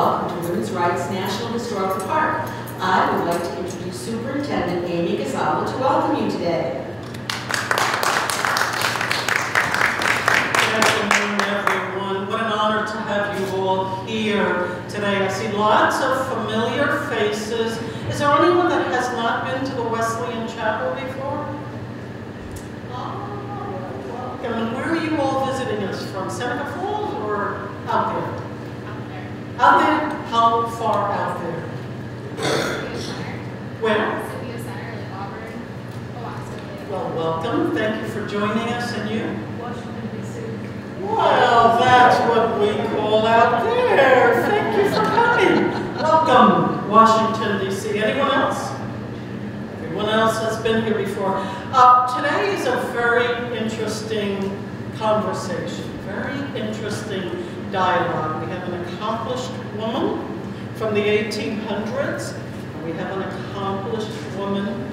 welcome to Women's Rights National Historical Park. I would like to introduce Superintendent Amy Gonzalez to welcome you today. Good afternoon, everyone. What an honor to have you all here today. I see lots of familiar faces. Is there anyone that has not been to the Wesleyan Chapel before? Welcome. And where are you all visiting us from? Seneca Falls or out there? Out there? How far out there? Where? Well, welcome. Thank you for joining us. And you? Washington, D.C. Well, that's what we call out there. Thank you for coming. Welcome, Washington, D.C. Anyone else? Everyone else has been here before. Today is a very interesting conversation, very interesting dialogue. We have an accomplished woman from the 1800s, and we have an accomplished woman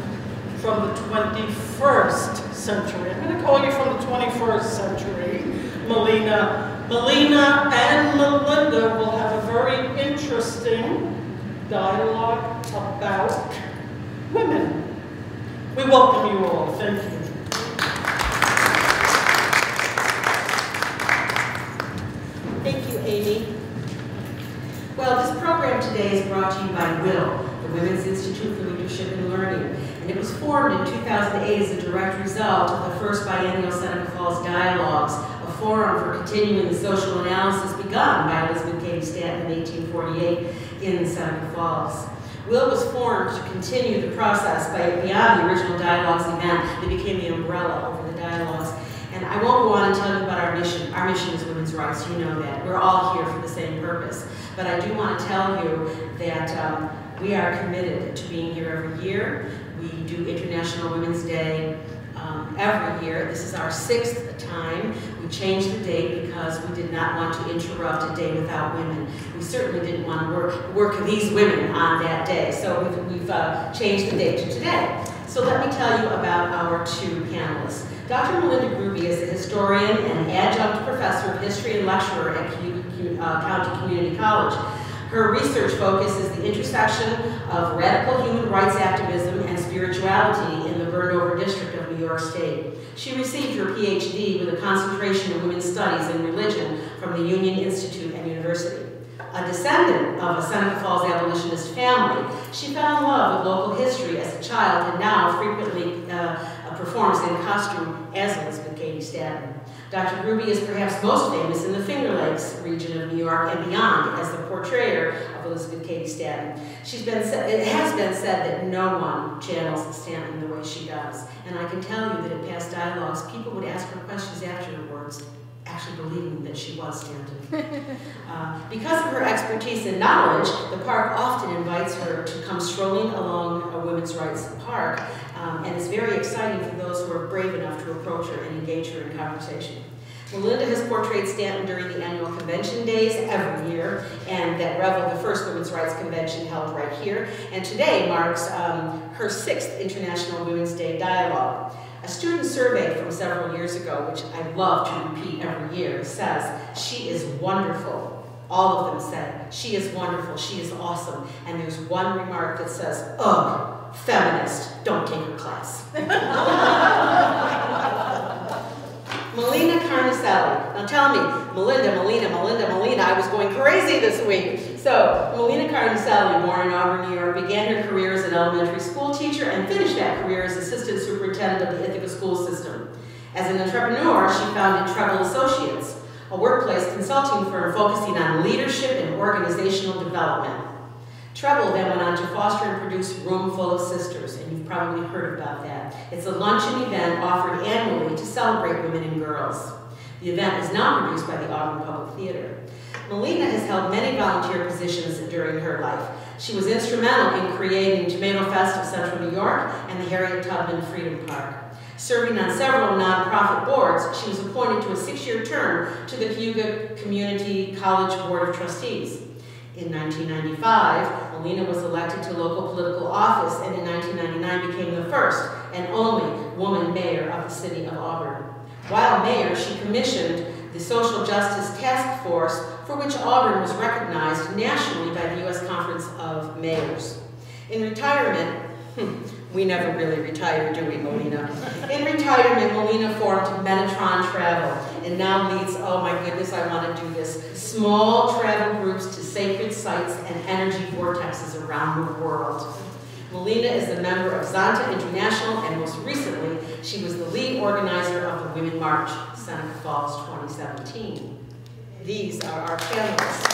from the 21st century. I'm going to call you from the 21st century, Melina. Melina and Melinda will have a very interesting dialogue about women. We welcome you all. Thank you. Thank you, Amy. Well, this program today is brought to you by WIL, the Women's Institute for Leadership and Learning, and it was formed in 2008 as a direct result of the first biennial Seneca Falls Dialogues, a forum for continuing the social analysis begun by Elizabeth Cady Stanton in 1848 in Seneca Falls. WIL was formed to continue the process beyond the original Dialogues event that became the umbrella over the Dialogues. And I won't go on and tell you about our mission. Our mission is women's rights, you know that. We're all here for the same purpose. But I do want to tell you that we are committed to being here every year. We do International Women's Day every year. This is our 6th time. We changed the date because we did not want to interrupt a day without women. We certainly didn't want to work these women on that day. So we've changed the date to today. So let me tell you about our two panelists. Dr. Melinda Grube is a historian and adjunct professor of history and lecturer at County Community College. Her research focus is the intersection of radical human rights activism and spirituality in the burned-over district of New York State. She received her PhD with a concentration in women's studies and religion from the Union Institute and University. A descendant of a Seneca Falls abolitionist family, she fell in love with local history as a child and now frequently performs in costume as Elizabeth Cady Stanton. Dr. Grube is perhaps most famous in the Finger Lakes region of New York and beyond as the portrayer of Elizabeth Cady Stanton. It has been said that no one channels Stanton the way she does. And I can tell you that in past dialogues, people would ask her questions afterwards, actually believing that she was Stanton. Because of her expertise and knowledge, the park often invites her to come strolling along a women's rights park, and it's very exciting for those who are brave enough to approach her and engage her in conversation. Melinda has portrayed Stanton during the annual convention days every year, and that reveled the first women's rights convention held right here, and today marks her 6th International Women's Day Dialogue. A student survey from several years ago, which I love to repeat every year, says, "She is wonderful." All of them said, "She is wonderful, she is awesome." And there's one remark that says, "Ugh, feminist, don't take her class." Melina Carnicelli. Now tell me, Melina, I was going crazy this week. So, Melina Carnicelli, born in Auburn, New York, began her career as an elementary school teacher and finished that career as assistant superintendent of the Ithaca school system. As an entrepreneur, she founded Treble Associates, a workplace consulting firm focusing on leadership and organizational development. Treble then went on to foster and produce Room Full of Sisters, and you've probably heard about that. It's a luncheon event offered annually to celebrate women and girls. The event is now produced by the Auburn Public Theater. Melina has held many volunteer positions during her life. She was instrumental in creating Tomato Fest of Central New York and the Harriet Tubman Freedom Park. Serving on several nonprofit boards, she was appointed to a 6-year term to the Cayuga Community College Board of Trustees. In 1995, Melina was elected to local political office and in 1999 became the first and only woman mayor of the city of Auburn. While mayor, she commissioned the Social Justice Task Force, for which Auburn was recognized nationally by the U.S. Conference of Mayors. In retirement, we never really retire, do we, Melina? In retirement, Melina formed Metatron Travel, and now leads, oh my goodness, I want to do this, small travel groups to sacred sites and energy vortexes around the world. Melina is a member of Zonta International, and most recently, she was the lead organizer of the Women March, Seneca Falls 2017. These are our panelists.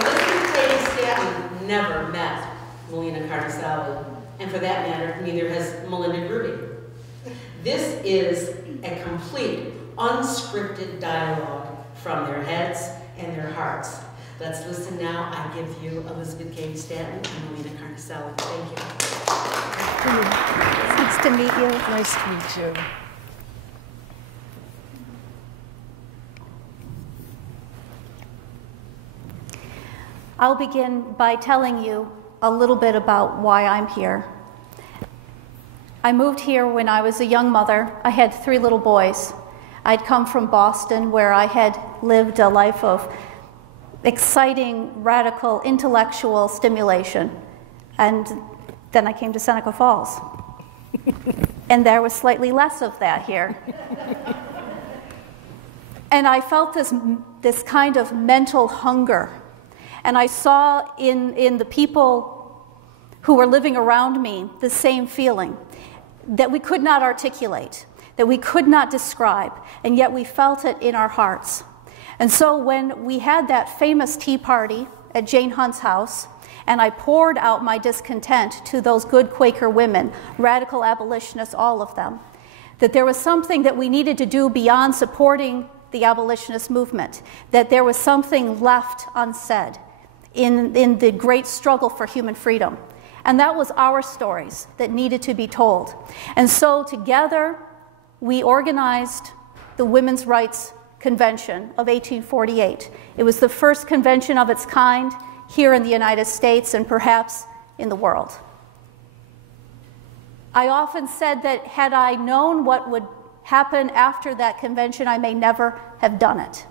Elizabeth Cady Stanton never met Melina Carnicelli, and for that matter, neither has Melinda Grube. This is a complete, unscripted dialogue from their heads and their hearts. Let's listen now. I give you Elizabeth Cady Stanton and Melina Carnicelli. Thank you. Nice to meet you. Nice to meet you. I'll begin by telling you a little bit about why I'm here. I moved here when I was a young mother. I had 3 little boys. I'd come from Boston, where I had lived a life of exciting, radical, intellectual stimulation. And then I came to Seneca Falls. And there was slightly less of that here. And I felt this kind of mental hunger. And I saw in the people who were living around me the same feeling that we could not articulate, that we could not describe, and yet we felt it in our hearts. And so when we had that famous tea party at Jane Hunt's house, and I poured out my discontent to those good Quaker women, radical abolitionists, all of them, that there was something that we needed to do beyond supporting the abolitionist movement, that there was something left unsaid in the great struggle for human freedom. And that was our stories that needed to be told. And so together, we organized the Women's Rights Convention of 1848. It was the first convention of its kind here in the United States and perhaps in the world. I often said that had I known what would happen after that convention, I may never have done it.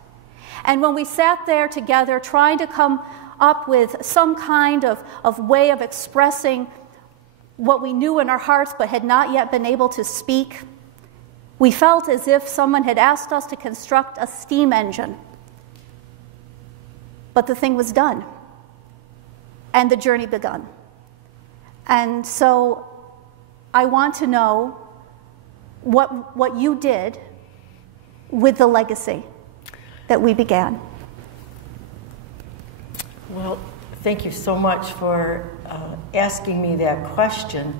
And when we sat there together trying to come up with some kind of way of expressing what we knew in our hearts but had not yet been able to speak, we felt as if someone had asked us to construct a steam engine. But the thing was done, and the journey begun. And so I want to know what you did with the legacy that we began. Well, thank you so much for asking me that question,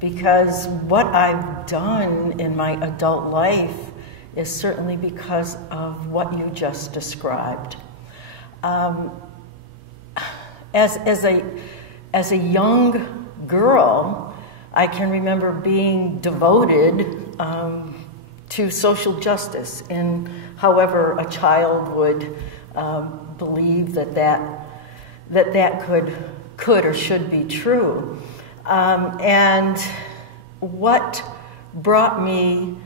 because what I've done in my adult life is certainly because of what you just described. As a young girl, I can remember being devoted to social justice in however a child would believe that could or should be true. And what brought me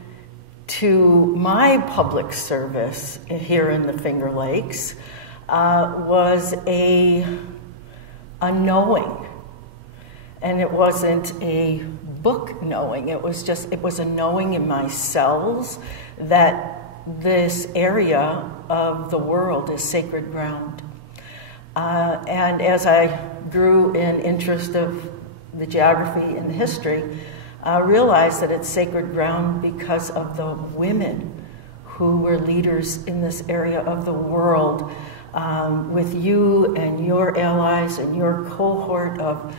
to my public service here in the Finger Lakes was a knowing. And it wasn't a book knowing, it was a knowing in my cells that this area of the world is sacred ground. And as I grew in interest of the geography and the history, I realized that it's sacred ground because of the women who were leaders in this area of the world, with you and your allies and your cohort of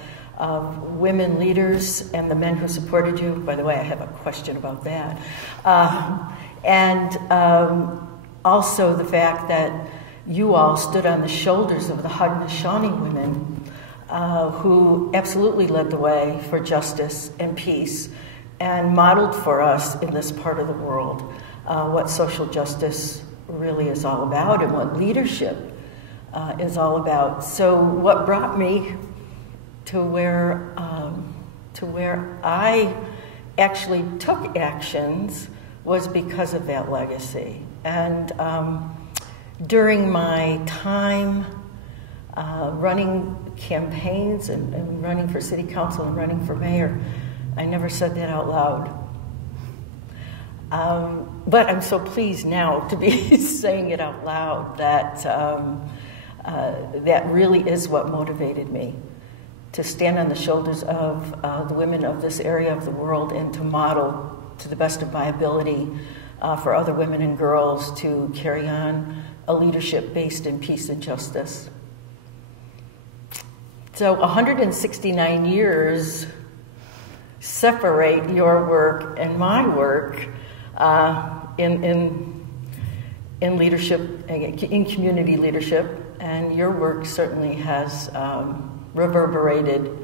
women leaders and the men who supported you. By the way, I have a question about that. And also the fact that you all stood on the shoulders of the Haudenosaunee women who absolutely led the way for justice and peace and modeled for us in this part of the world what social justice really is all about and what leadership is all about. So what brought me to where I actually took actions was because of that legacy. And during my time running campaigns and running for city council and running for mayor, I never said that out loud. But I'm so pleased now to be saying it out loud that that really is what motivated me, to stand on the shoulders of the women of this area of the world and to model to the best of my ability for other women and girls to carry on a leadership based in peace and justice. So 169 years separate your work and my work in leadership, in community leadership, and your work certainly has reverberated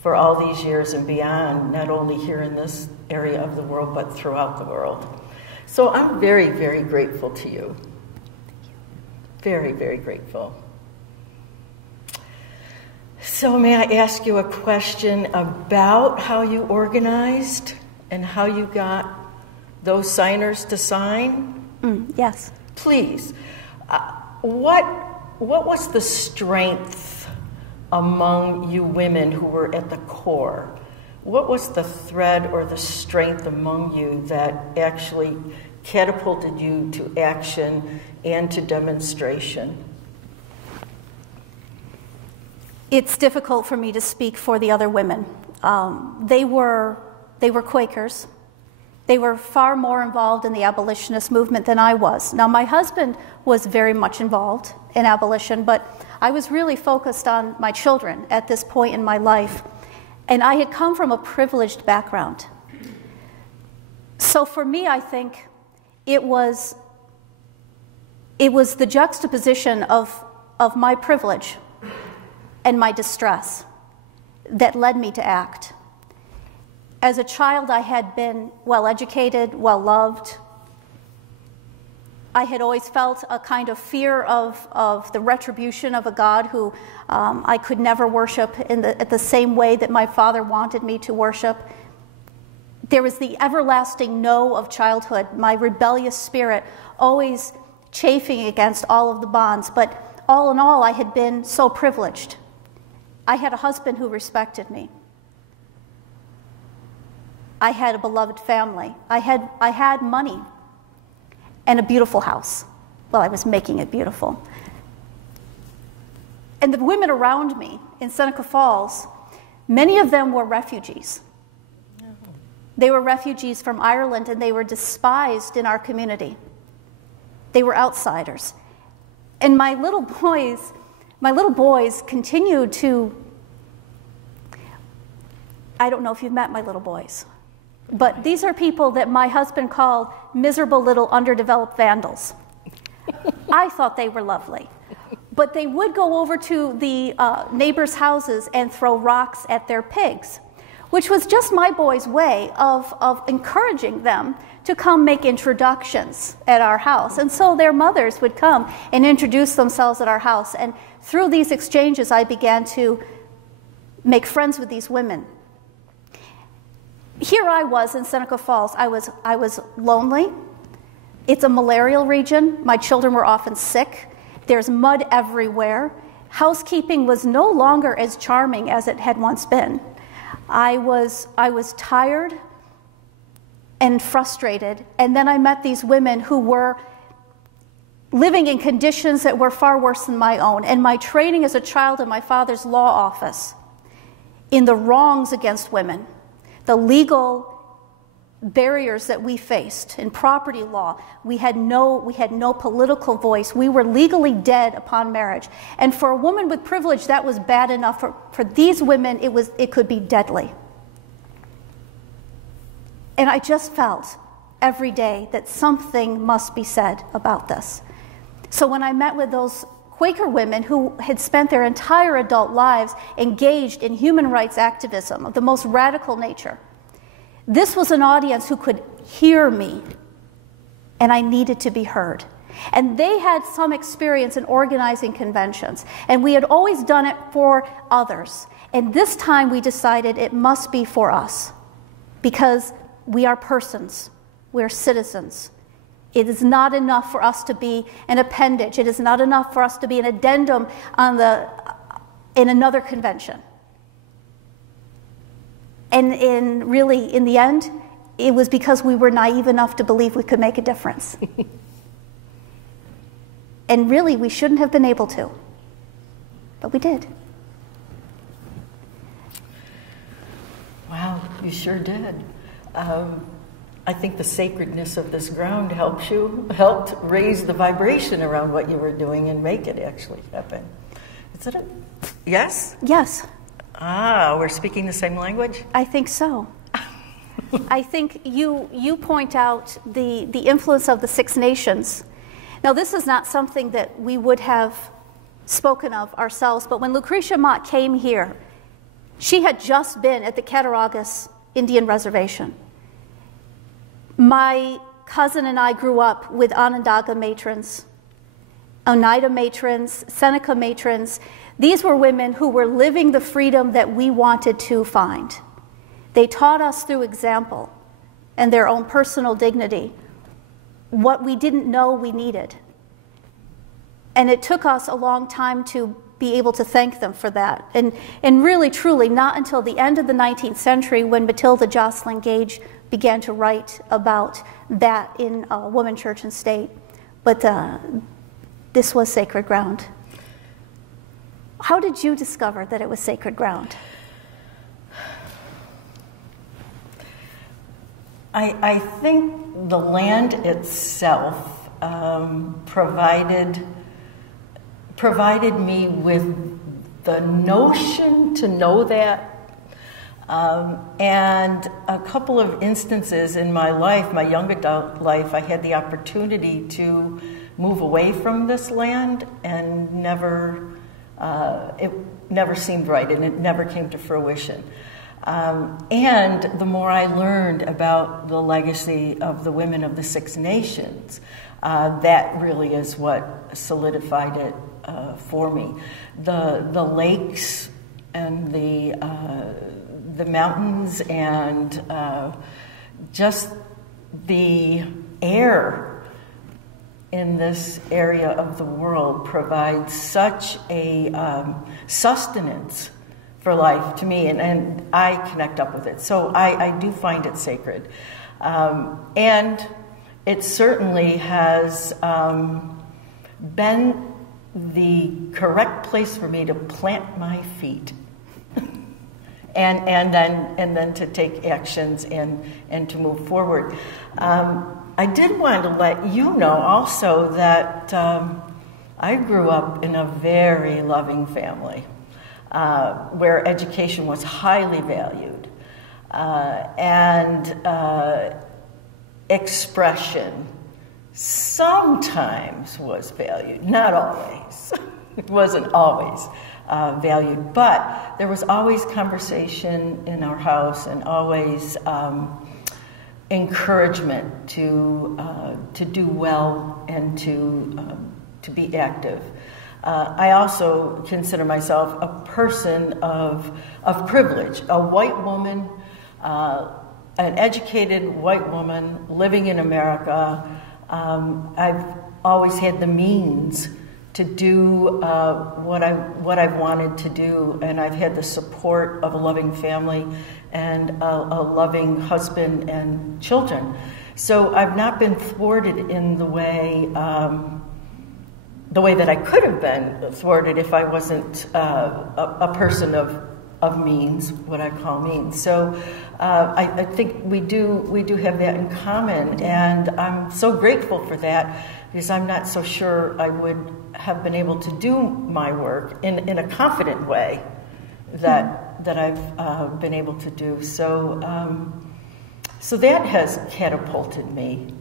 for all these years and beyond, not only here in this area of the world, but throughout the world. So I'm very, very grateful to you. Very, very grateful. So may I ask you a question about how you organized and how you got those signers to sign? Yes. Please. What was the strength among you women who were at the core? What was the thread or the strength among you that actually catapulted you to action and to demonstration? It's difficult for me to speak for the other women. They were Quakers. They were far more involved in the abolitionist movement than I was. Now, my husband was very much involved in abolition, but I was really focused on my children at this point in my life. And I had come from a privileged background. So for me, I think it was the juxtaposition of my privilege and my distress that led me to act. As a child, I had been well-educated, well-loved. I had always felt a kind of fear of the retribution of a God who I could never worship at the same way that my father wanted me to worship. There was the everlasting no of childhood, my rebellious spirit, always chafing against all of the bonds. But all in all, I had been so privileged. I had a husband who respected me. I had a beloved family. I had money and a beautiful house. Well, I was making it beautiful. And the women around me in Seneca Falls, many of them were refugees. They were refugees from Ireland, and they were despised in our community. They were outsiders. And my little boys continued to, I don't know if you've met my little boys, but these are people that my husband called miserable little underdeveloped vandals. I thought they were lovely. But they would go over to the neighbors' houses and throw rocks at their pigs, which was just my boys' way of encouraging them to come make introductions at our house. And so their mothers would come and introduce themselves at our house. And through these exchanges, I began to make friends with these women. Here I was in Seneca Falls. I was lonely. It's a malarial region. My children were often sick. There's mud everywhere. Housekeeping was no longer as charming as it had once been. I was tired and frustrated, and then I met these women who were living in conditions that were far worse than my own. And my training as a child in my father's law office in the wrongs against women, the legal barriers that we faced in property law. We had no political voice. We were legally dead upon marriage. And for a woman with privilege, that was bad enough. For these women, it could be deadly. And I just felt every day that something must be said about this. So when I met with those Quaker women who had spent their entire adult lives engaged in human rights activism of the most radical nature, this was an audience who could hear me, and I needed to be heard. And they had some experience in organizing conventions, and we had always done it for others. And this time we decided it must be for us, because we are persons, We're citizens. It is not enough for us to be an appendage. It is not enough for us to be an addendum in another convention. And really, in the end, it was because we were naive enough to believe we could make a difference. And really, we shouldn't have been able to. But we did. Wow, you sure did. I think the sacredness of this ground helped raise the vibration around what you were doing and make it actually happen. Is it? Yes? Yes. Ah, we're speaking the same language? I think so. I think you point out the influence of the Six Nations. Now, this is not something that we would have spoken of ourselves, but when Lucretia Mott came here, she had just been at the Cattaraugus Indian Reservation. My cousin and I grew up with Onondaga matrons, Oneida matrons, Seneca matrons. These were women who were living the freedom that we wanted to find. They taught us through example and their own personal dignity what we didn't know we needed. And it took us a long time to be able to thank them for that. And really, truly, not until the end of the 19th century when Matilda Jocelyn Gage began to write about that in Woman, Church, and State. But this was sacred ground. How did you discover that it was sacred ground? I think the land itself provided me with the notion to know that. And a couple of instances in my life, my young adult life, I had the opportunity to move away from this land, and it never seemed right, and it never came to fruition. And the more I learned about the legacy of the women of the Six Nations, that really is what solidified it for me. The lakes and the mountains and just the air in this area of the world provides such a sustenance for life to me, and I connect up with it. So I do find it sacred. And it certainly has been the correct place for me to plant my feet and then to take actions and to move forward. I did want to let you know also that I grew up in a very loving family where education was highly valued and expression sometimes was valued, not always. It wasn't always valued, but there was always conversation in our house and always encouragement to do well and to be active. I also consider myself a person of privilege, a white woman, an educated white woman living in America. I've always had the means to do what I've wanted to do, and I've had the support of a loving family and a loving husband and children. So I've not been thwarted in the way that I could have been thwarted if I wasn't a person of means, what I call means. So I think we do have that in common, and I'm so grateful for that, because I'm not so sure I would have been able to do my work in a confident way that I've been able to do. So so that has catapulted me.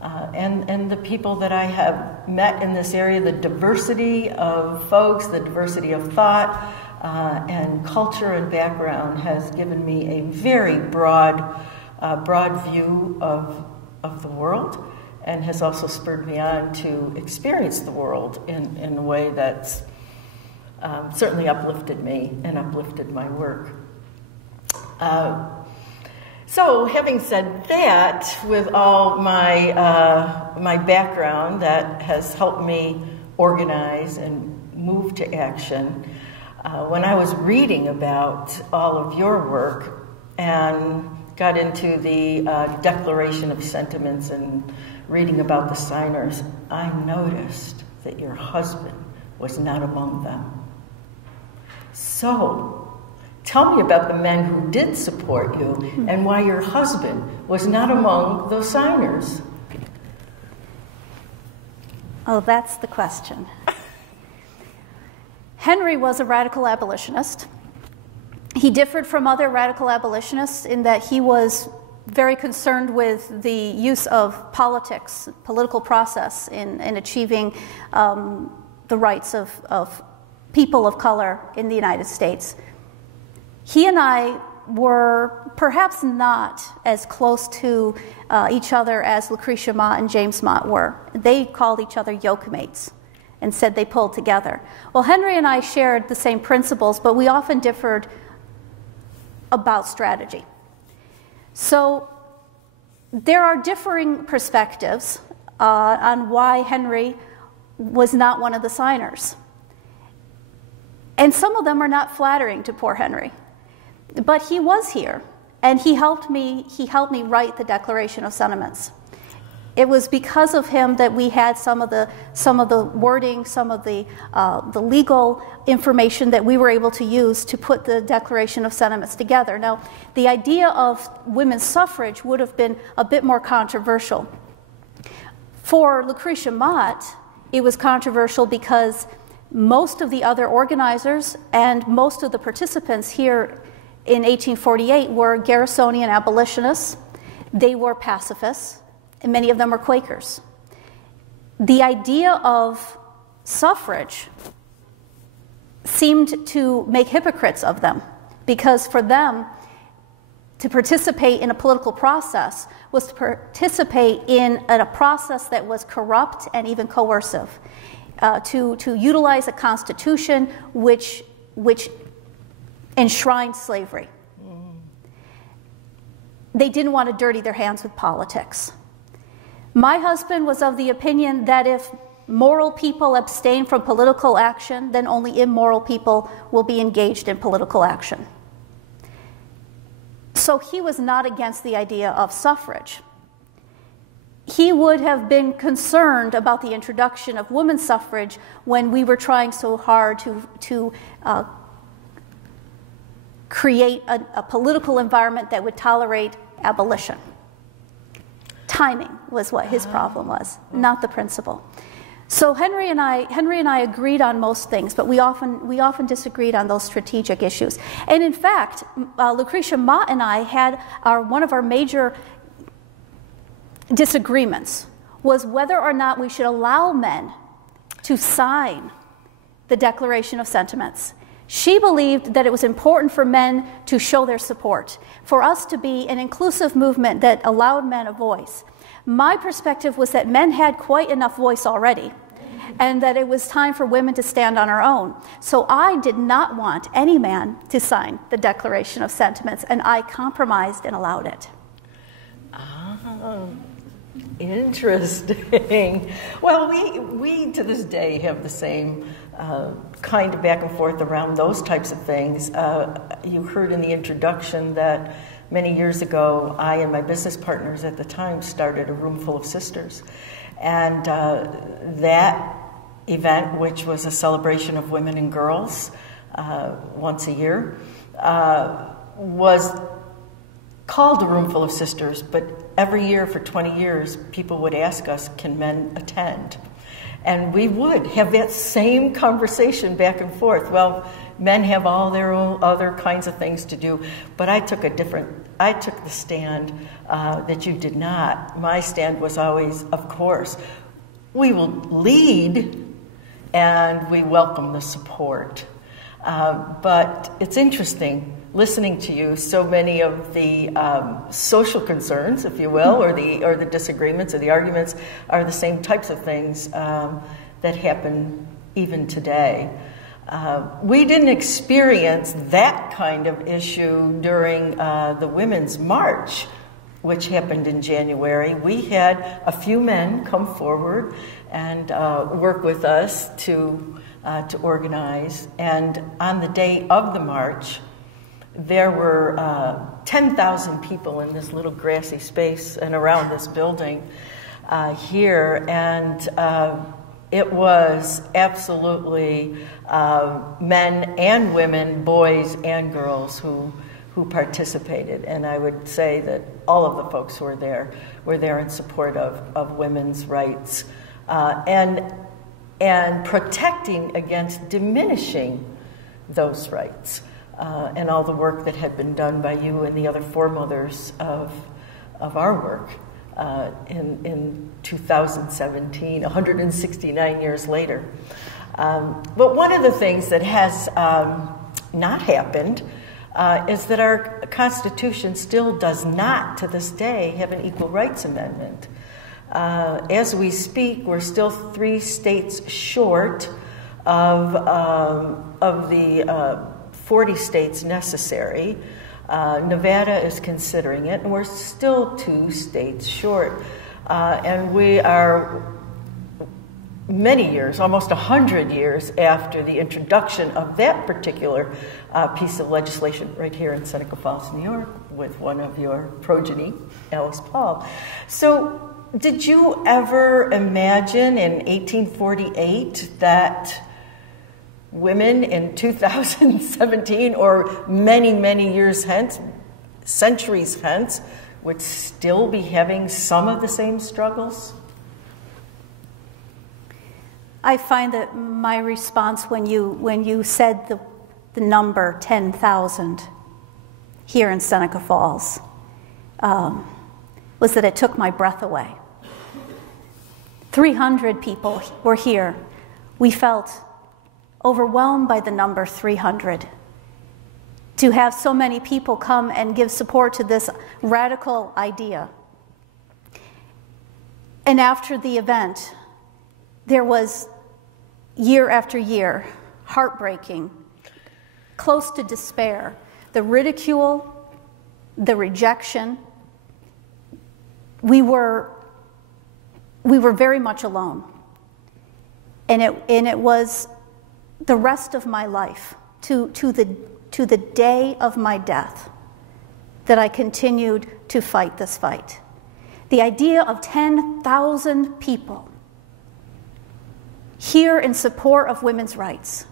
And the people that I have met in this area, the diversity of folks, the diversity of thought and culture and background has given me a very broad view of the world, and has also spurred me on to experience the world in a way that's certainly uplifted me and uplifted my work. So, having said that, with all my background that has helped me organize and move to action, when I was reading about all of your work and got into the Declaration of Sentiments and reading about the signers, I noticed that your husband was not among them. So, tell me about the men who did support you and why your husband was not among those signers. Oh, that's the question. Henry was a radical abolitionist. He differed from other radical abolitionists in that he was very concerned with the use of politics, political process in achieving the rights of people of color in the United States. He and I were perhaps not as close to each other as Lucretia Mott and James Mott were. They called each other yoke mates and said they pulled together. Well, Henry and I shared the same principles, but we often differed about strategy. So there are differing perspectives on why Henry was not one of the signers. And some of them are not flattering to poor Henry. But he was here, and he helped me write the Declaration of Sentiments. It was because of him that we had some of the wording, some of the legal information that we were able to use to put the Declaration of Sentiments together. Now, the idea of women's suffrage would have been a bit more controversial. For Lucretia Mott, it was controversial because most of the other organizers and most of the participants here in 1848 were Garrisonian abolitionists. They were pacifists, and many of them were Quakers. The idea of suffrage seemed to make hypocrites of them, because for them to participate in a political process was to participate in a process that was corrupt and even coercive, to utilize a constitution which enshrined slavery. They didn't want to dirty their hands with politics. My husband was of the opinion that if moral people abstain from political action, then only immoral people will be engaged in political action. So he was not against the idea of suffrage. He would have been concerned about the introduction of women's suffrage when we were trying so hard to create a political environment that would tolerate abolition. Timing was what his problem was, not the principle. So Henry and I agreed on most things, but we often disagreed on those strategic issues. And in fact, Lucretia Mott and I had one of our major disagreements was whether or not we should allow men to sign the Declaration of Sentiments. She believed that it was important for men to show their support, for us to be an inclusive movement that allowed men a voice. My perspective was that men had quite enough voice already, and that it was time for women to stand on our own. So I did not want any man to sign the Declaration of Sentiments, and I compromised and allowed it. Oh, interesting. Well, we to this day have the same kind of back and forth around those types of things. You heard in the introduction that many years ago, I and my business partners at the time started a room full of sisters. And that event, which was a celebration of women and girls once a year, was called a room full of sisters, but every year for 20 years, people would ask us, can men attend? And we would have that same conversation back and forth. Well, men have all their own other kinds of things to do, but I took the stand that you did not. My stand was always, of course, we will lead and we welcome the support. But it's interesting listening to you. So many of the social concerns, if you will, or the disagreements or the arguments are the same types of things that happen even today. We didn't experience that kind of issue during the Women's March, which happened in January. We had a few men come forward and work with us to organize. And on the day of the march, there were 10,000 people in this little grassy space and around this building here. And it was absolutely men and women, boys and girls who participated. And I would say that all of the folks who were there in support of women's rights and protecting against diminishing those rights. And all the work that had been done by you and the other foremothers of our work in 2017, 169 years later. But one of the things that has not happened is that our Constitution still does not, to this day, have an Equal Rights Amendment. As we speak, we're still 3 states short of the 40 states necessary. Nevada is considering it, and we're still 2 states short. And we are many years, almost 100 years after the introduction of that particular piece of legislation right here in Seneca Falls, New York, with one of your progeny, Alice Paul. So did you ever imagine in 1848 that women in 2017 or many, many years hence, centuries hence, would still be having some of the same struggles? I find that my response when you said the number 10,000 here in Seneca Falls was that it took my breath away. 300 people were here. We felt overwhelmed by the number 300. To have so many people come and give support to this radical idea. And after the event, there was year after year, heartbreaking, close to despair, the ridicule, the rejection. We were very much alone. And it was the rest of my life, to the day of my death, that I continued to fight this fight. The idea of 10,000 people here in support of women's rights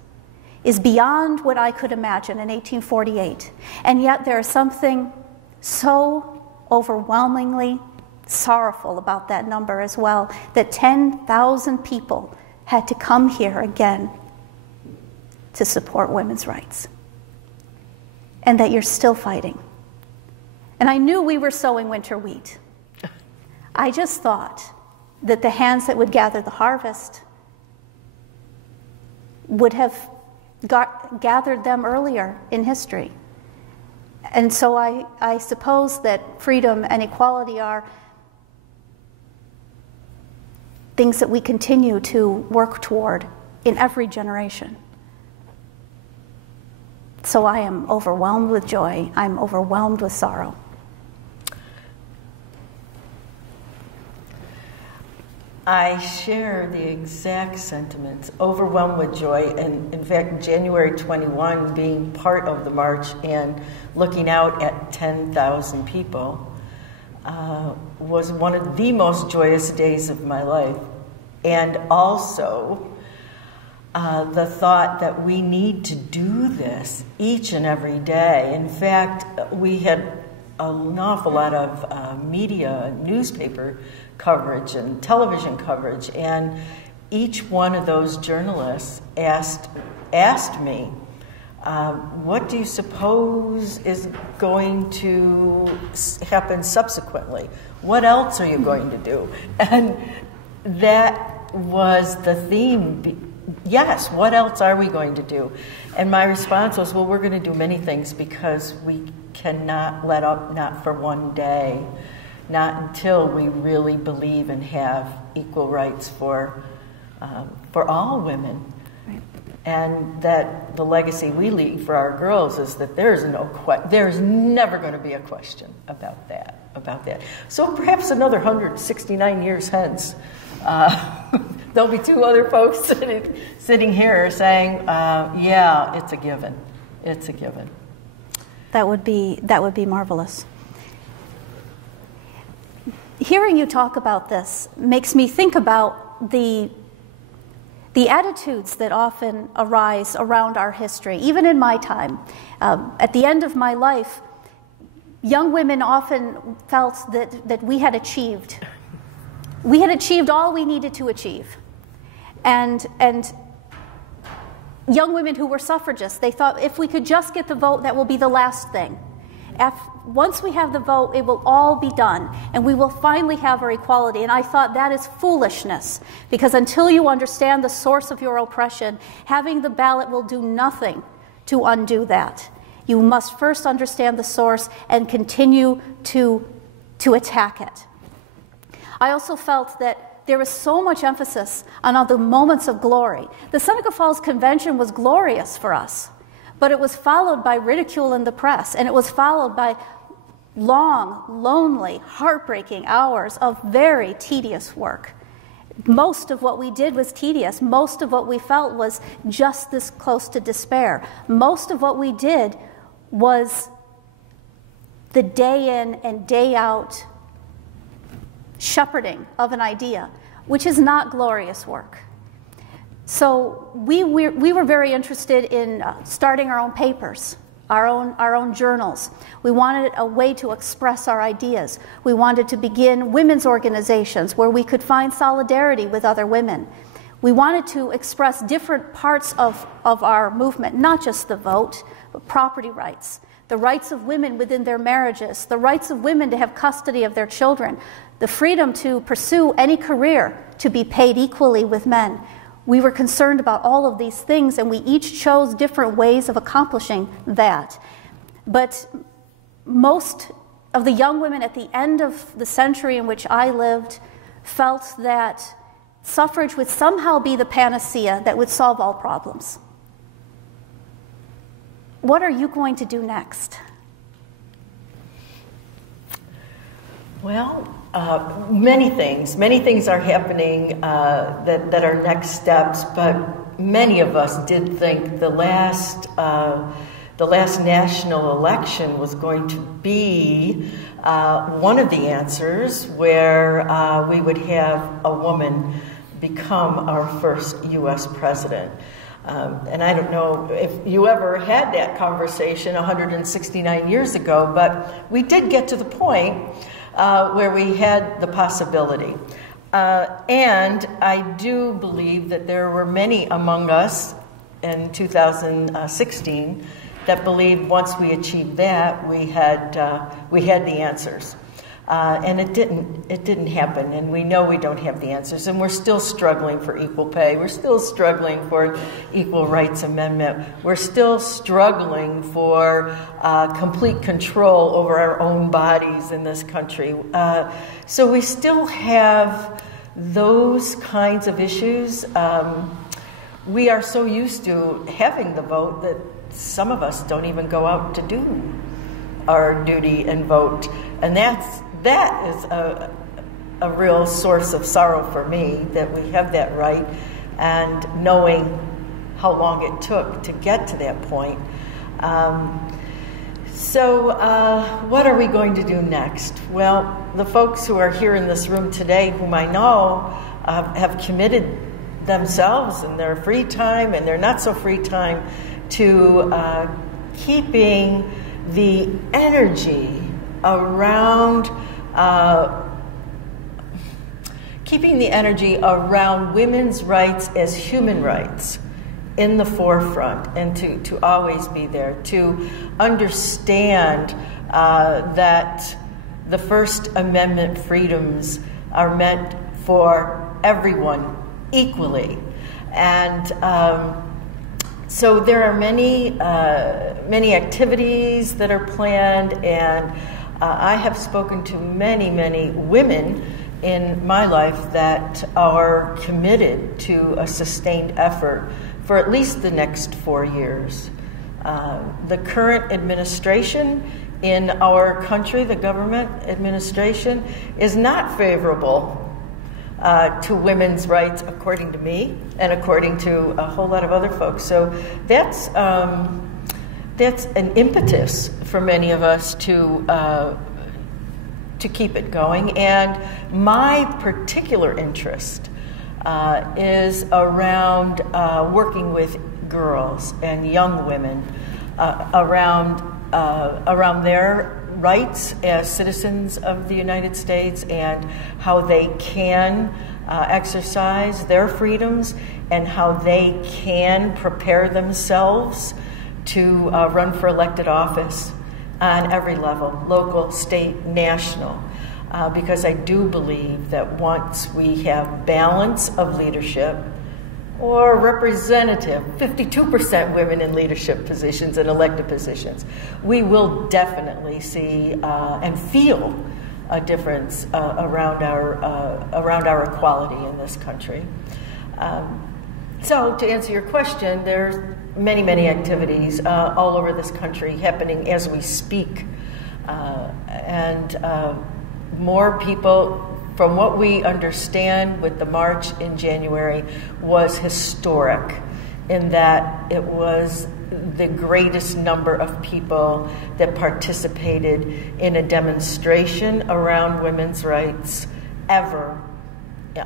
is beyond what I could imagine in 1848. And yet there is something so overwhelmingly sorrowful about that number as well, that 10,000 people had to come here again to support women's rights. And that you're still fighting. And I knew we were sowing winter wheat. I just thought that the hands that would gather the harvest would have gathered them earlier in history. And so I suppose that freedom and equality are things that we continue to work toward in every generation. So I am overwhelmed with joy. I'm overwhelmed with sorrow. I share the exact sentiments, overwhelmed with joy, and in fact, January 21, being part of the march and looking out at 10,000 people was one of the most joyous days of my life. And also, the thought that we need to do this each and every day. In fact, we had an awful lot of media, newspaper coverage and television coverage, and each one of those journalists asked me, what do you suppose is going to happen subsequently? What else are you going to do? And that was the theme. Yes, what else are we going to do? And my response was, well, we're going to do many things, because we cannot let up, not for one day, not until we really believe and have equal rights for all women. Right. And that the legacy we leave for our girls is that there's never going to be a question about that. So perhaps another 169 years hence, there'll be two other folks sitting here saying, yeah, it's a given. It's a given. That would be marvelous. Hearing you talk about this makes me think about the attitudes that often arise around our history, even in my time. At the end of my life, young women often felt that we had achieved. We had achieved all we needed to achieve. And young women who were suffragists, they thought if we could just get the vote, that will be the last thing. Once we have the vote, it will all be done, and we will finally have our equality. And I thought that is foolishness, because until you understand the source of your oppression, having the ballot will do nothing to undo that. You must first understand the source and continue to attack it. I also felt that there was so much emphasis on the moments of glory. The Seneca Falls Convention was glorious for us, but it was followed by ridicule in the press, and it was followed by long, lonely, heartbreaking hours of very tedious work. Most of what we did was tedious. Most of what we felt was just this close to despair. Most of what we did was the day in and day out shepherding of an idea, which is not glorious work. So we were very interested in starting our own papers, our own journals. We wanted a way to express our ideas. We wanted to begin women's organizations where we could find solidarity with other women. We wanted to express different parts of our movement, not just the vote, but property rights, the rights of women within their marriages, the rights of women to have custody of their children, the freedom to pursue any career, to be paid equally with men. We were concerned about all of these things, and we each chose different ways of accomplishing that. But most of the young women at the end of the century in which I lived felt that suffrage would somehow be the panacea that would solve all problems. What are you going to do next? Well, many things are happening that are next steps, but many of us did think the last national election was going to be one of the answers where we would have a woman become our first U.S. president. And I don't know if you ever had that conversation 169 years ago, but we did get to the point where we had the possibility. And I do believe that there were many among us in 2016 that believed once we achieved that, we had the answers. And it didn't happen, and we know we don't have the answers, and we're still struggling for equal pay. We're still struggling for equal rights amendment. We're still struggling for complete control over our own bodies in this country. So we still have those kinds of issues. We are so used to having the vote that some of us don't even go out to do our duty and vote, and that is a real source of sorrow for me, that we have that right, and knowing how long it took to get to that point. So what are we going to do next? Well, the folks who are here in this room today, whom I know have committed themselves in their free time and their not so free time to keeping the energy around women's rights as human rights in the forefront, and to always be there, to understand that the First Amendment freedoms are meant for everyone equally. And so there are many activities that are planned, and I have spoken to many women in my life that are committed to a sustained effort for at least the next 4 years. The current administration in our country, the government administration, is not favorable to women's rights, according to me, and according to a whole lot of other folks. So that's an impetus for many of us to keep it going. And my particular interest is around working with girls and young women around their rights as citizens of the United States and how they can exercise their freedoms and how they can prepare themselves to run for elected office on every level, local, state, national. Because I do believe that once we have balance of leadership, or representative, 52% women in leadership positions and elected positions, we will definitely see and feel a difference around our equality in this country. So to answer your question, there's many, many activities all over this country happening as we speak. And more people, from what we understand with the march in January, was historic in that it was the greatest number of people that participated in a demonstration around women's rights ever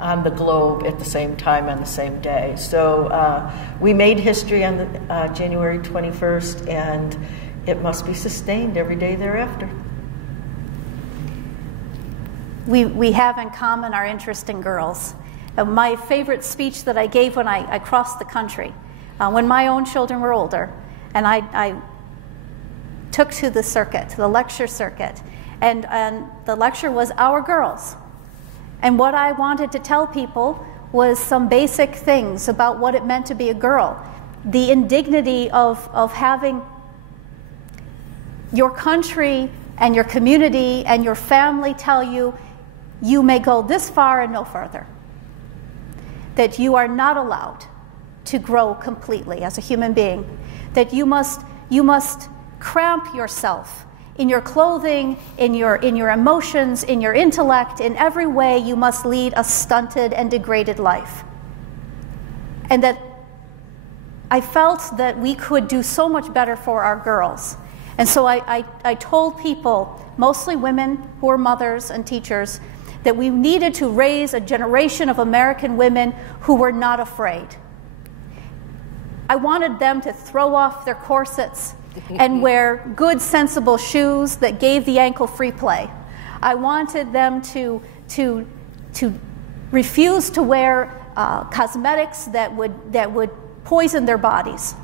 on the globe at the same time on the same day. So we made history on the, January 21st, and it must be sustained every day thereafter. We have in common our interest in girls. My favorite speech that I gave when I crossed the country, when my own children were older, and I took to the circuit, the lecture circuit, and the lecture was Our Girls. And what I wanted to tell people was some basic things about what it meant to be a girl. The indignity of having your country and your community and your family tell you, you may go this far and no further. That you are not allowed to grow completely as a human being. That you must cramp yourself in your clothing, in your emotions, in your intellect, in every way you must lead a stunted and degraded life. And that I felt that we could do so much better for our girls. And so I told people, mostly women who are mothers and teachers, that we needed to raise a generation of American women who were not afraid. I wanted them to throw off their corsets and wear good, sensible shoes that gave the ankle free play. I wanted them to refuse to wear cosmetics that would poison their bodies.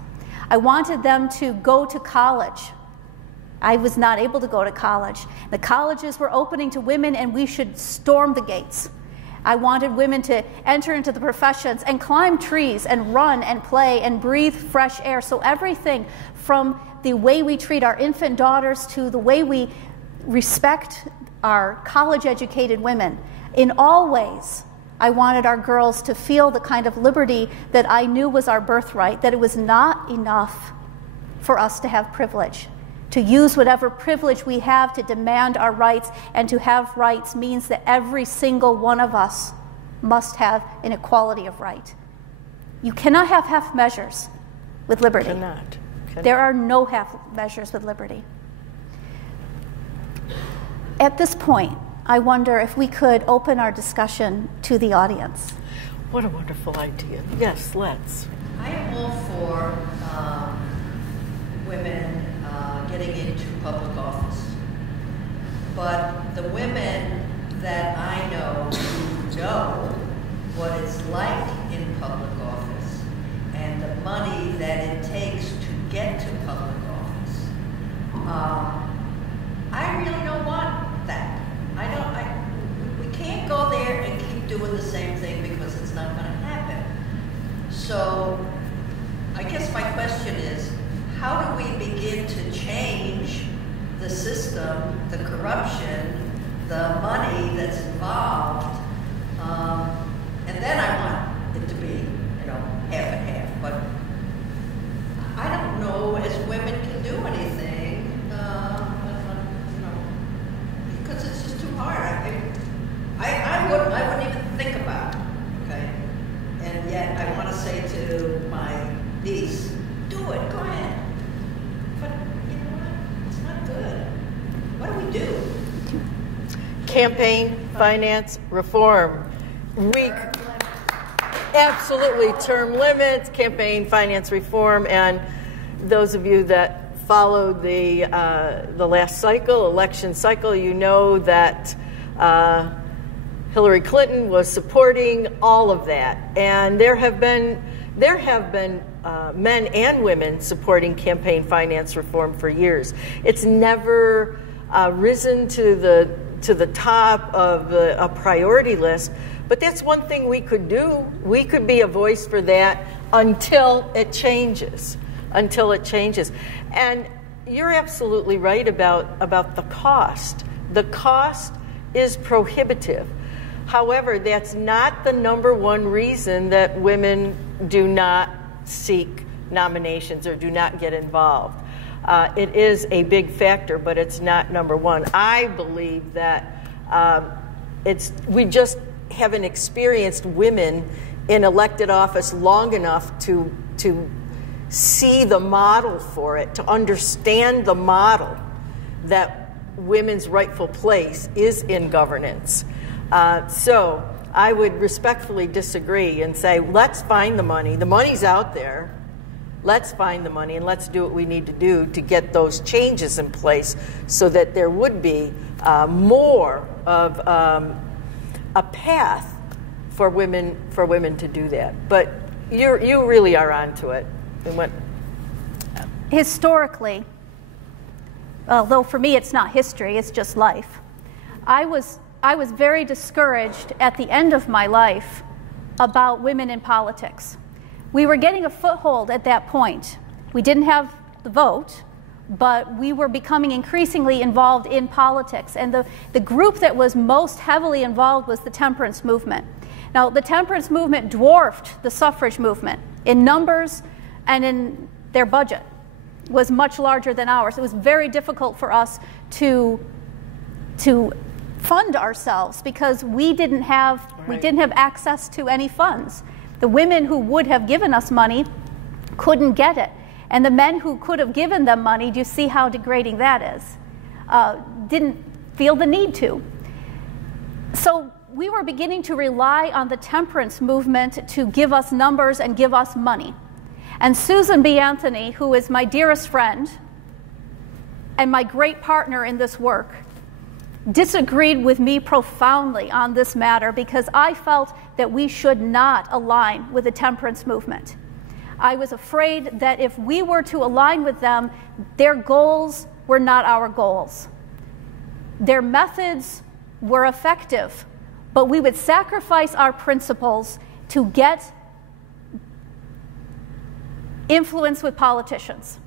I wanted them to go to college. I was not able to go to college. The colleges were opening to women, and we should storm the gates. I wanted women to enter into the professions and climb trees and run and play and breathe fresh air. So everything from the way we treat our infant daughters to the way we respect our college-educated women, in all ways, I wanted our girls to feel the kind of liberty that I knew was our birthright, that it was not enough for us to have privilege. To use whatever privilege we have to demand our rights, and to have rights means that every single one of us must have an equality of right. You cannot have half measures with liberty. Cannot. There are no half measures with liberty. At this point, I wonder if we could open our discussion to the audience. What a wonderful idea. Yes, let's. I am all for women getting into public office. But the women that I know who know what it's like in public office and the money that it takes to get to public office, I really don't want that. We can't go there and keep doing the same thing because it's not going to happen. So I guess my question is, how do we begin to change the system, the corruption, the money that's involved? And then I want it to be, half and half. But say to my niece, do it, go ahead. But you know what? It's not good. What do we do? Campaign finance reform. Absolutely, term limits, campaign finance reform, and those of you that followed the last cycle, election cycle, you know that Hillary Clinton was supporting all of that, and there have been men and women supporting campaign finance reform for years. It's never risen to the top of a priority list, but that's one thing we could do. We could be a voice for that until it changes. And you're absolutely right about the cost. The cost is prohibitive. However, that's not the number one reason that women do not seek nominations or do not get involved. It is a big factor, but it's not number one. I believe that we just haven't experienced women in elected office long enough to see the model for it, to understand the model that women's rightful place is in governance. So I would respectfully disagree and say, let's find the money. The money's out there. Let's find the money and let's do what we need to do to get those changes in place so that there would be more of a path for women to do that. But you really are onto it. And what? Historically, although for me it's not history, it's just life, I was very discouraged at the end of my life about women in politics. We were getting a foothold at that point. We didn't have the vote, but we were becoming increasingly involved in politics. And the group that was most heavily involved was the temperance movement. Now, the temperance movement dwarfed the suffrage movement in numbers and in their budget. It was much larger than ours. It was very difficult for us to fund ourselves because we didn't have access to any funds. The women who would have given us money couldn't get it. And the men who could have given them money, do you see how degrading that is? Didn't feel the need to. So we were beginning to rely on the temperance movement to give us numbers and give us money. And Susan B. Anthony, who is my dearest friend and my great partner in this work, disagreed with me profoundly on this matter because I felt that we should not align with the temperance movement. I was afraid that if we were to align with them, their goals were not our goals. Their methods were effective, but we would sacrifice our principles to get influence with politicians.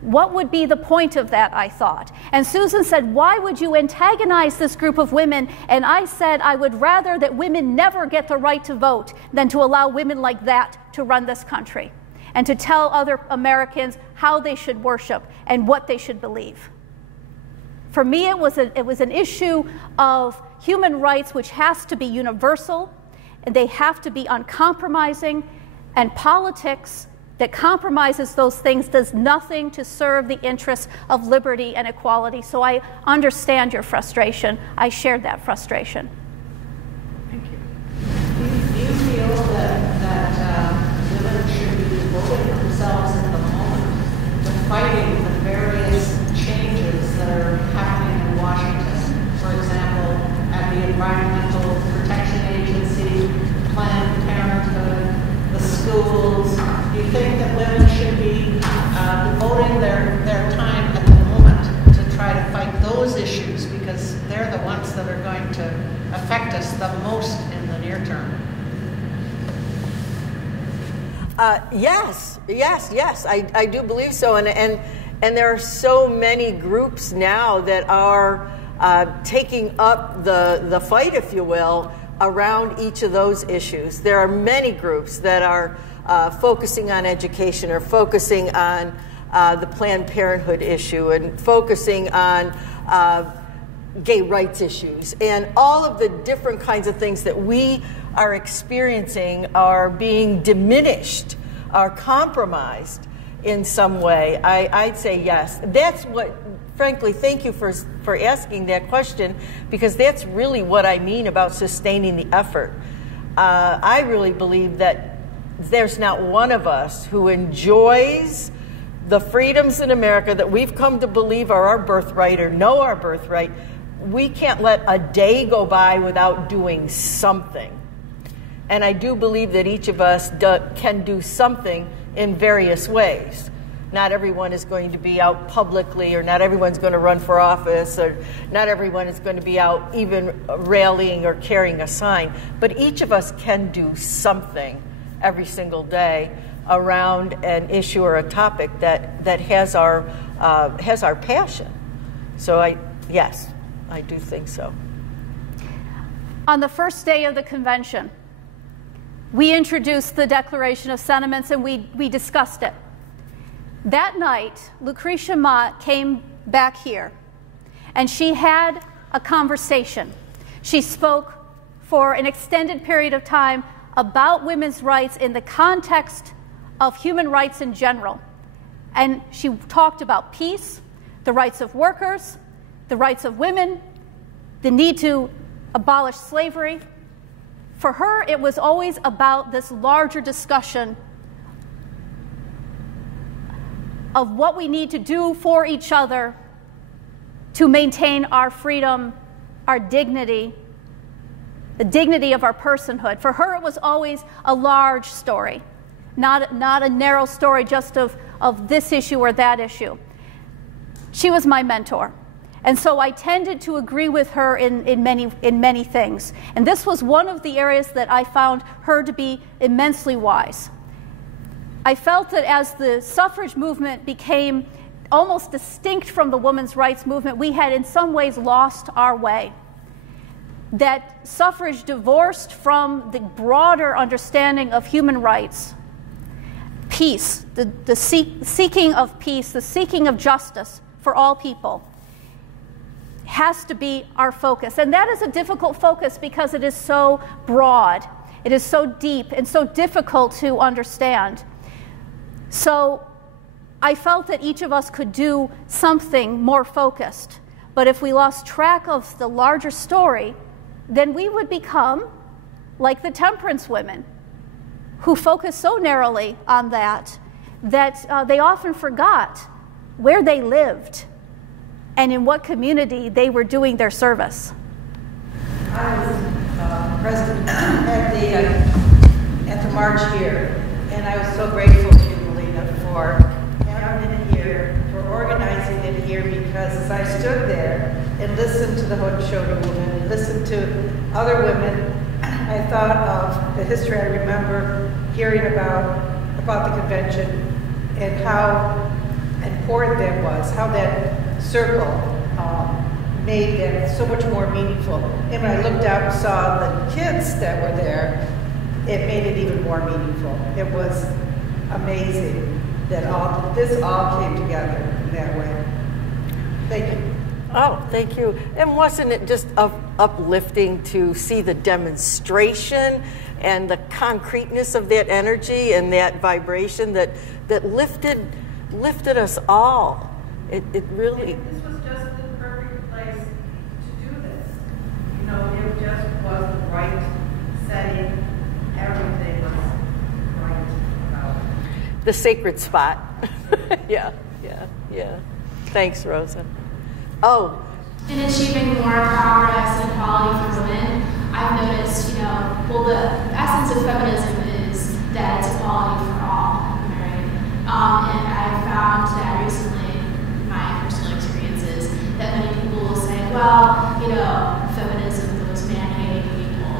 What would be the point of that, I thought. And Susan said, why would you antagonize this group of women? And I said, I would rather that women never get the right to vote than to allow women like that to run this country and to tell other Americans how they should worship and what they should believe. For me, it was an issue of human rights which has to be universal, and they have to be uncompromising, and politics that compromises those things does nothing to serve the interests of liberty and equality. So I understand your frustration. I shared that frustration. Thank you. Do you feel that women should be devoting themselves at the moment to fighting the various changes that are happening in Washington? For example, at the Environmental Protection Agency, Planned Parenthood, the schools. Do you think that women should be devoting their time at the moment to try to fight those issues because they're the ones that are going to affect us the most in the near term? Yes, I do believe so, and there are so many groups now that are taking up the fight, if you will, around each of those issues. There are many groups that are focusing on education or focusing on the Planned Parenthood issue and focusing on gay rights issues and all of the different kinds of things that we are experiencing are being diminished, are compromised in some way, I'd say yes. That's what, frankly, thank you for asking that question, because that's really what I mean about sustaining the effort. I really believe that there's not one of us who enjoys the freedoms in America that we've come to believe are our birthright or know our birthright. We can't let a day go by without doing something. And I do believe that each of us can do something in various ways. Not everyone is going to be out publicly, or not everyone's going to run for office, or not everyone is going to be out even rallying or carrying a sign. But each of us can do something every single day around an issue or a topic that has our passion. So yes, I do think so. On the first day of the convention, we introduced the Declaration of Sentiments, and we discussed it. That night, Lucretia Mott came back here, and she had a conversation. She spoke for an extended period of time about women's rights in the context of human rights in general. And she talked about peace, the rights of workers, the rights of women, the need to abolish slavery. For her, it was always about this larger discussion of what we need to do for each other to maintain our freedom, our dignity, the dignity of our personhood. For her, it was always a large story, not a narrow story just of this issue or that issue. She was my mentor. And so I tended to agree with her in many things. And this was one of the areas that I found her to be immensely wise. I felt that as the suffrage movement became almost distinct from the women's rights movement, we had in some ways lost our way. That suffrage divorced from the broader understanding of human rights, peace, the seeking of peace, the seeking of justice for all people, has to be our focus. And that is a difficult focus because it is so broad, it is so deep, and so difficult to understand. So I felt that each of us could do something more focused. But if we lost track of the larger story, then we would become like the temperance women, who focused so narrowly on that they often forgot where they lived and in what community they were doing their service. I was present at the march here, and I was so grateful to you, Melina, for having it here, for organizing it here, because as I stood there and listened to the Haudenosaunee women and listened to other women, I thought of the history I remember hearing about the convention and how important that was, how that circle made that so much more meaningful. And when I looked out and saw the kids that were there, it made it even more meaningful. It was amazing that this all came together in that way. Thank you. Oh, thank you. And wasn't it just uplifting to see the demonstration and the concreteness of that energy and that vibration that lifted us all? It really. This was just the perfect place to do this. You know, it just was the right setting. Everything was right about it. The sacred spot. Yeah. Thanks, Rosa. Oh. In achieving more progress and equality for women, I've noticed, the essence of feminism is that it's equality for all, right? And I've found that recently, my personal experiences, that many people will say, well, feminism, those man-hating people.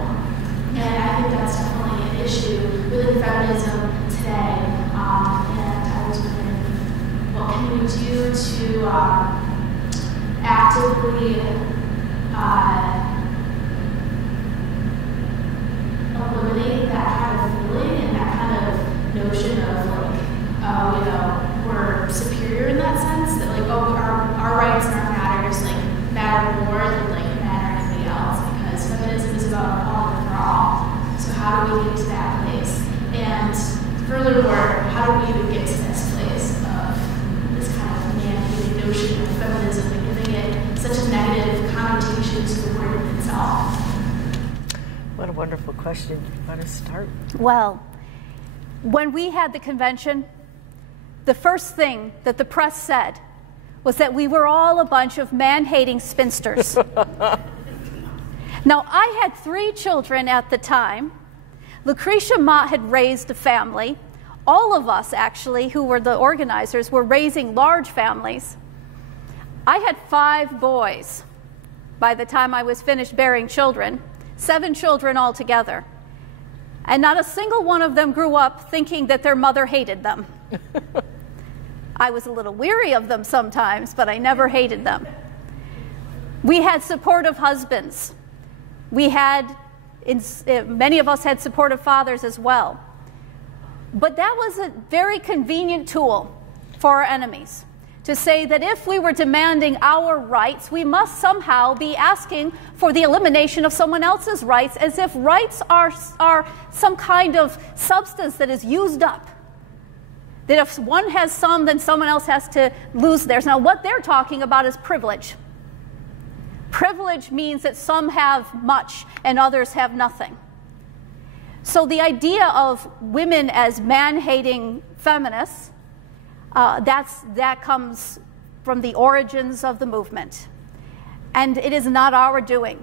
And I think that's definitely an issue within feminism today. And I was wondering, what can we do to actively eliminate that kind of feeling and that kind of notion of we're superior in that sense, that our rights and our matters matter more than matter anything else, because feminism is about equality for all. So how do we get to that place? And furthermore, how do we even get to this place of this kind of man-hating notion of feminism and giving it such a negative connotation to the word itself? What a wonderful question. You want to start? Well, when we had the convention, the first thing that the press said was that we were all a bunch of man-hating spinsters. Now, I had 3 children at the time. Lucretia Mott had raised a family. All of us, actually, who were the organizers, were raising large families. I had 5 boys by the time I was finished bearing children, 7 children altogether. And not a single one of them grew up thinking that their mother hated them. I was a little weary of them sometimes, but I never hated them. We had supportive husbands. Many of us had supportive fathers as well. But that was a very convenient tool for our enemies, to say that if we were demanding our rights, we must somehow be asking for the elimination of someone else's rights, as if rights are some kind of substance that is used up. That if one has some, then someone else has to lose theirs. Now, what they're talking about is privilege. Privilege means that some have much and others have nothing. So the idea of women as man-hating feminists, that comes from the origins of the movement. And it is not our doing.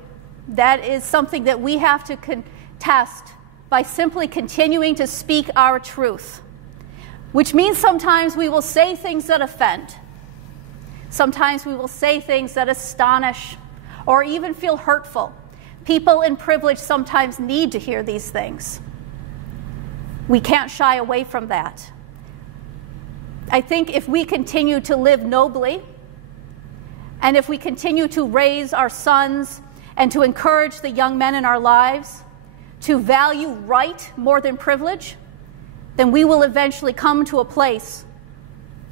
That is something that we have to contest by simply continuing to speak our truth, which means sometimes we will say things that offend. Sometimes we will say things that astonish or even feel hurtful. People in privilege sometimes need to hear these things. We can't shy away from that. I think if we continue to live nobly, and if we continue to raise our sons and to encourage the young men in our lives to value right more than privilege, then we will eventually come to a place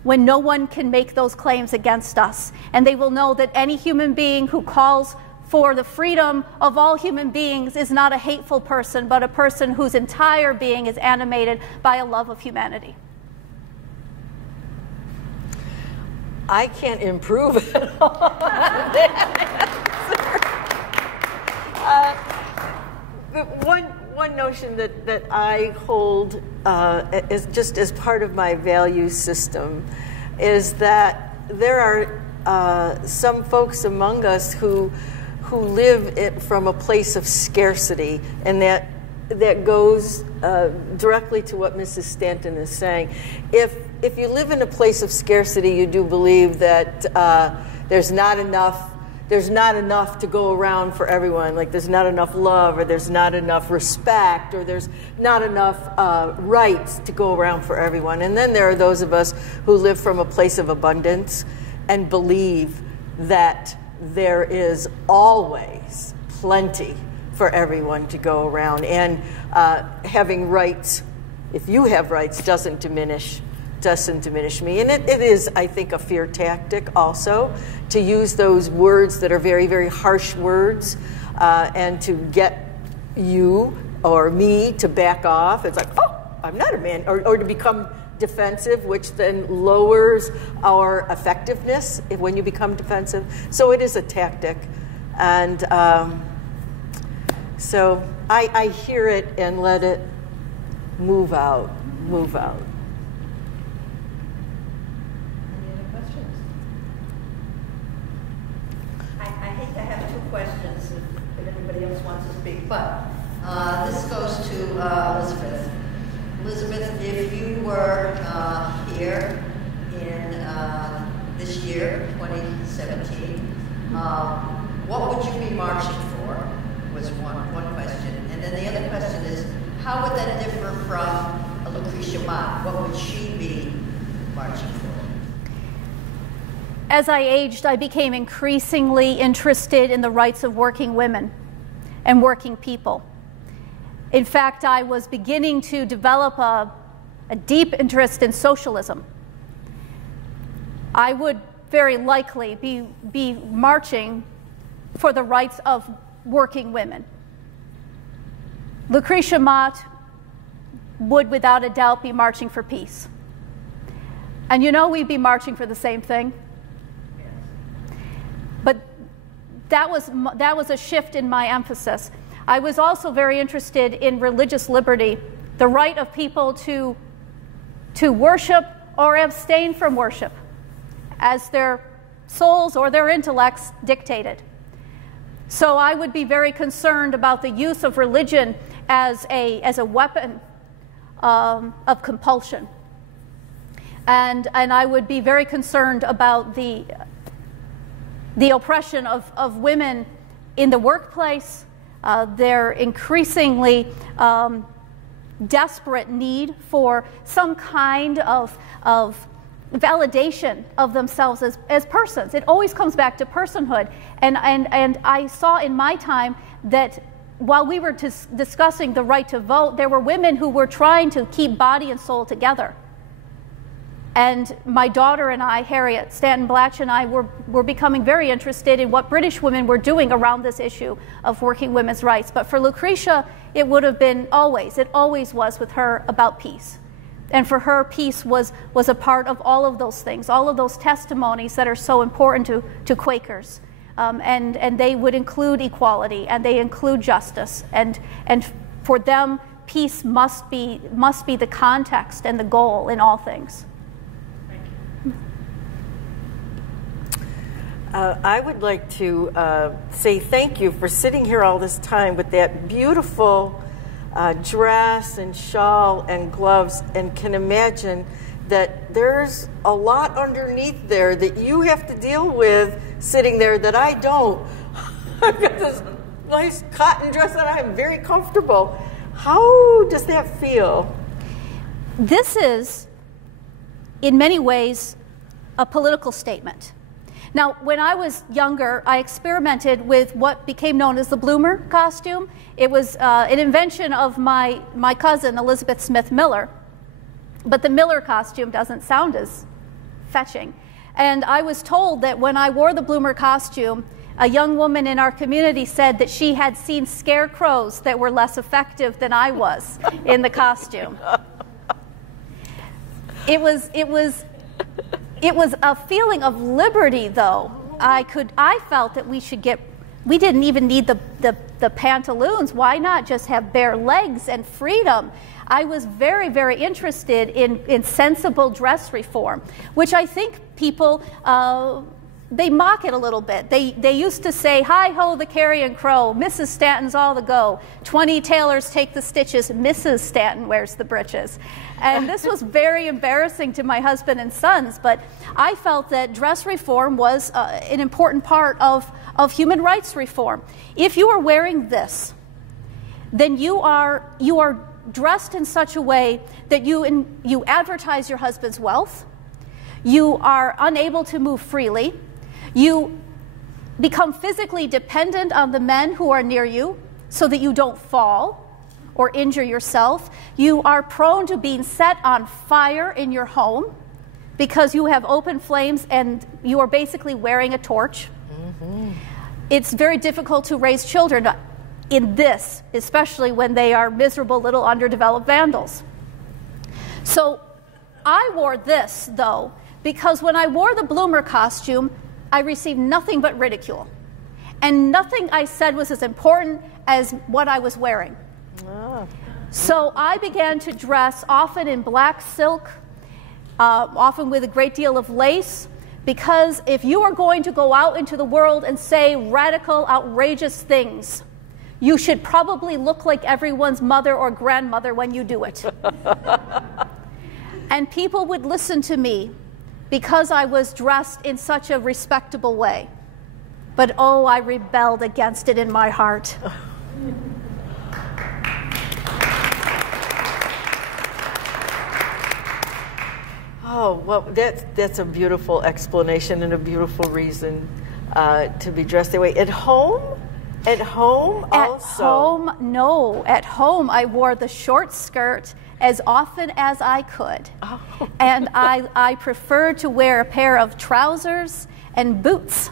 when no one can make those claims against us. And they will know that any human being who calls for the freedom of all human beings is not a hateful person, but a person whose entire being is animated by a love of humanity. I can't improve at all. One notion that I hold is just as part of my value system is that there are some folks among us who live from a place of scarcity, and that goes directly to what Mrs. Stanton is saying. If you live in a place of scarcity, you do believe that there's not enough to go around for everyone. Like there's not enough love, or there's not enough respect, or there's not enough rights to go around for everyone. And then there are those of us who live from a place of abundance and believe that there is always plenty for everyone to go around. And having rights, if you have rights, doesn't diminish me. And it is, I think, a fear tactic also to use those words that are very, very harsh words and to get you or me to back off. It's like, oh, I'm not a man, or to become defensive, which then lowers our effectiveness when you become defensive. So it is a tactic. And so I hear it and let it move out. Questions if anybody else wants to speak, but this goes to Elizabeth. Elizabeth, if you were here in this year, 2017, what would you be marching for, was one question. And then the other question is, how would that differ from Lucretia Mott? What would she be marching for? As I aged, I became increasingly interested in the rights of working women and working people. In fact, I was beginning to develop a deep interest in socialism. I would very likely be marching for the rights of working women. Lucretia Mott would without a doubt be marching for peace. And you know we'd be marching for the same thing. But that was a shift in my emphasis. I was also very interested in religious liberty, the right of people to worship or abstain from worship as their souls or their intellects dictated. So I would be very concerned about the use of religion as a weapon of compulsion. And I would be very concerned about the oppression of women in the workplace, their increasingly desperate need for some kind of validation of themselves as persons. It always comes back to personhood. And I saw in my time that while we were discussing the right to vote, there were women who were trying to keep body and soul together. And my daughter and I, Harriet Stanton Blatch and I, were becoming very interested in what British women were doing around this issue of working women's rights. But for Lucretia, it would have been it always was with her about peace. And for her, peace was a part of all of those things, all of those testimonies that are so important to Quakers. And they would include equality, and they include justice. And for them, peace must be the context and the goal in all things. I would like to say thank you for sitting here all this time with that beautiful dress and shawl and gloves, and can imagine that there's a lot underneath there that you have to deal with sitting there that I don't. I've got this nice cotton dress and I'm very comfortable. How does that feel? This is, in many ways, a political statement. Now, when I was younger, I experimented with what became known as the bloomer costume. It was an invention of my cousin, Elizabeth Smith Miller. But the Miller costume doesn't sound as fetching. And I was told that when I wore the bloomer costume, a young woman in our community said that she had seen scarecrows that were less effective than I was in the costume. It was a feeling of liberty, though. I felt that we didn't even need the pantaloons. Why not just have bare legs and freedom? I was very, very interested in sensible dress reform, which I think people, they mock it a little bit. They used to say, hi-ho, the carrion crow, Mrs. Stanton's all the go, 20 tailors take the stitches, Mrs. Stanton wears the breeches. And this was very embarrassing to my husband and sons, but I felt that dress reform was an important part of human rights reform. If you are wearing this, then you are dressed in such a way that you advertise your husband's wealth, you are unable to move freely, you become physically dependent on the men who are near you so that you don't fall or injure yourself. You are prone to being set on fire in your home because you have open flames and you are basically wearing a torch. Mm-hmm. It's very difficult to raise children in this, especially when they are miserable little underdeveloped vandals. So I wore this, though, because when I wore the bloomer costume, I received nothing but ridicule. And nothing I said was as important as what I was wearing. Oh. So I began to dress often in black silk, often with a great deal of lace, because if you are going to go out into the world and say radical, outrageous things, you should probably look like everyone's mother or grandmother when you do it. And people would listen to me because I was dressed in such a respectable way. But oh, I rebelled against it in my heart. Oh, well, that's a beautiful explanation and a beautiful reason to be dressed that way. At home? At home also? At home, no. At home, I wore the short skirt as often as I could. Oh. And I preferred to wear a pair of trousers and boots.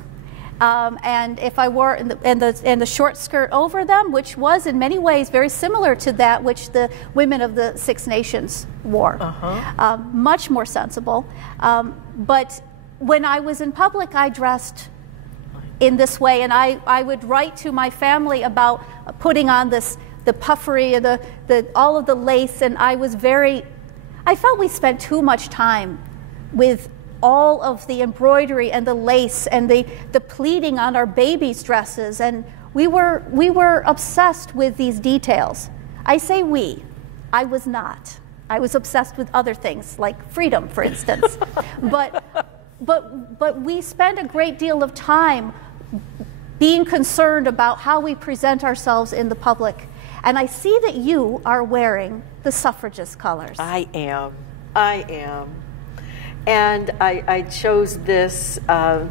and if I wore and the short skirt over them, which was in many ways very similar to that which the women of the Six Nations wore, much more sensible. But when I was in public, I dressed in this way, and I would write to my family about putting on the puffery and all of the lace, and I felt we spent too much time with all of the embroidery and the lace and the pleating on our babies' dresses, and we were obsessed with these details. I say we. I was not. I was obsessed with other things, like freedom, for instance. But we spend a great deal of time being concerned about how we present ourselves in the public. And I see that you are wearing the suffragist colors. I am. And I chose this out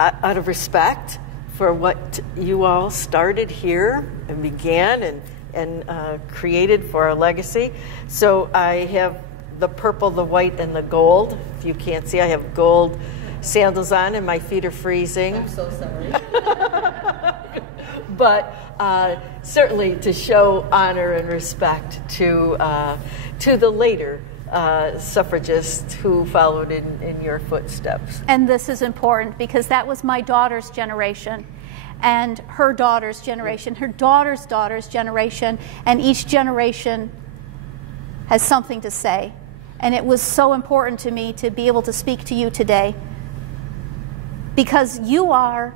of respect for what you all started here and began and created for our legacy. So I have the purple, the white, and the gold. If you can't see, I have gold sandals on and my feet are freezing. I'm so sorry. But certainly to show honor and respect to the later suffragists who followed in your footsteps. And this is important because that was my daughter's generation and her daughter's generation, her daughter's daughter's generation, and each generation has something to say. And it was so important to me to be able to speak to you today because you are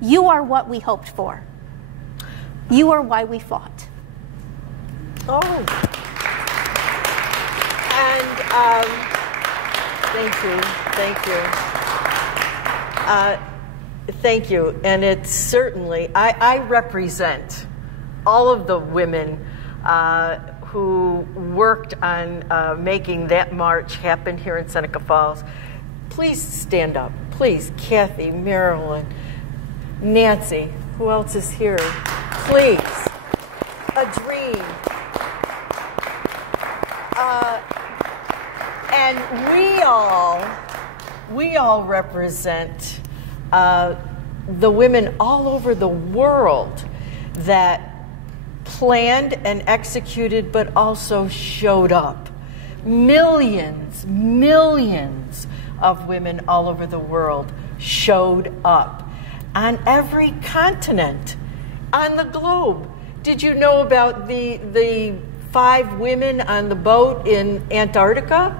what we hoped for. You are why we fought. Oh. And thank you. And it's certainly, I represent all of the women who worked on making that march happen here in Seneca Falls. Please stand up. Please, Kathy, Marilyn, Nancy, who else is here? Please. Adrene. And we all represent the women all over the world that planned and executed, but also showed up. Millions of women all over the world showed up on every continent on the globe. Did you know about the 5 women on the boat in Antarctica?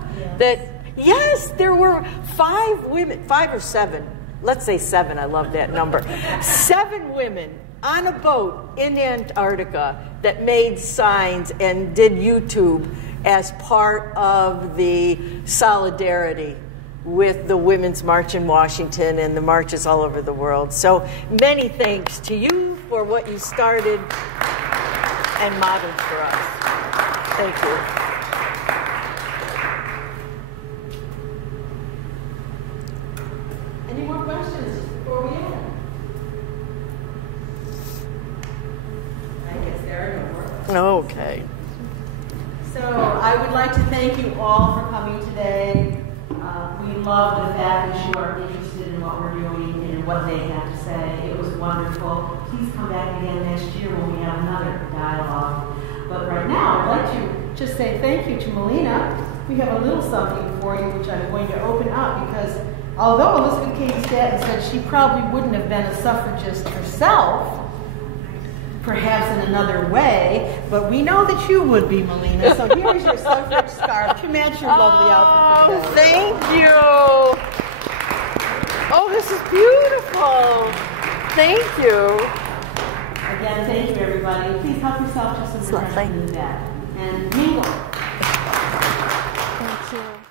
Yes, there were 5 women, 5 or 7. Let's say 7, I love that number. 7 women on a boat in Antarctica that made signs and did YouTube as part of the solidarity with the Women's March in Washington and the marches all over the world. So many thanks to you for what you started and modeled for us. Thank you. Any more questions before we end? I guess there are no more. Okay. So I would like to thank you all for coming today. We love the fact that you are interested in what we're doing and what they have to say. It was wonderful. Please come back again next year when we have another dialogue. But right now, I'd like to just say thank you to Melina. We have a little something for you, which I'm going to open up because although Elizabeth Cady Stanton said she probably wouldn't have been a suffragist herself, perhaps in another way, but we know that you would be, Melina. So here's your suffrage scarf to match your lovely outfit for today. Thank you. Oh, this is beautiful. Thank you. Again, thank you, everybody. Please help yourself to some refreshment in the back. And mingle. Thank you.